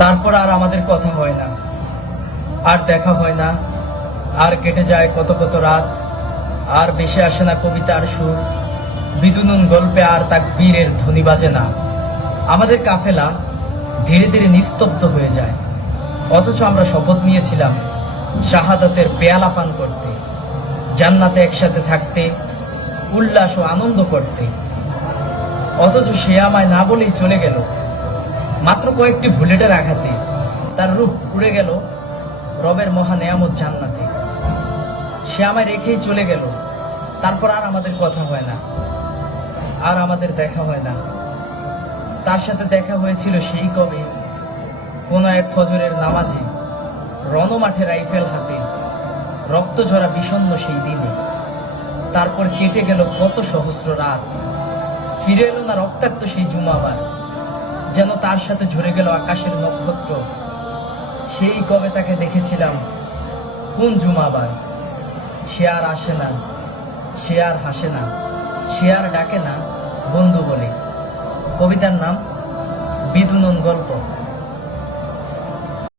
তারপর আর আমাদের কথা হয় না, আর দেখা হয় না, আর কেটে যায় কত কত রাত, আর বেশি আসে না কবিতার সুর, বিদুনুন গল্পে আর তাকবীরের ধ্বনি বাজে না। আমাদের কাফেলা ধীরে ধীরে নিস্তব্ধ হয়ে যায়, অথচ আমরা শপথ নিয়েছিলাম শাহাদাতের পেয়ালা পান করতে, জান্নাতে একসাথে থাকতে, উল্লাস ও আনন্দ করতে। অথচ সে আমায় না বলেই চলে গেল, মাত্র কয়েকটি বুলেটের আঘাতে তার রূপ উড়ে গেল রবের মহা নেয়ামত জান্নাতে। সে আমায় রেখেই চলে গেল, তারপর আর আমাদের কথা হয় না, আর আমাদের দেখা হয় না। তার সাথে দেখা হয়েছিল সেই কবে, কোন এক ফজরের নামাজে, রণমাঠে রাইফেল হাতে, রক্ত ঝরা বিষণ্ণ সেই দিনে। তারপর কেটে গেল কত সহস্র রাত, ফিরে এলো না রক্তাক্ত সেই জুমাবার, যেন তার সাথে ঝরে গেল আকাশের নক্ষত্র। সেই কবে তাকে দেখেছিলাম, কোন জুমাবার। সে আর আসে না, সে আর হাসে না, সে আর ডাকে না বন্ধু বলে। কবিতার নাম বিদুনন গল্প।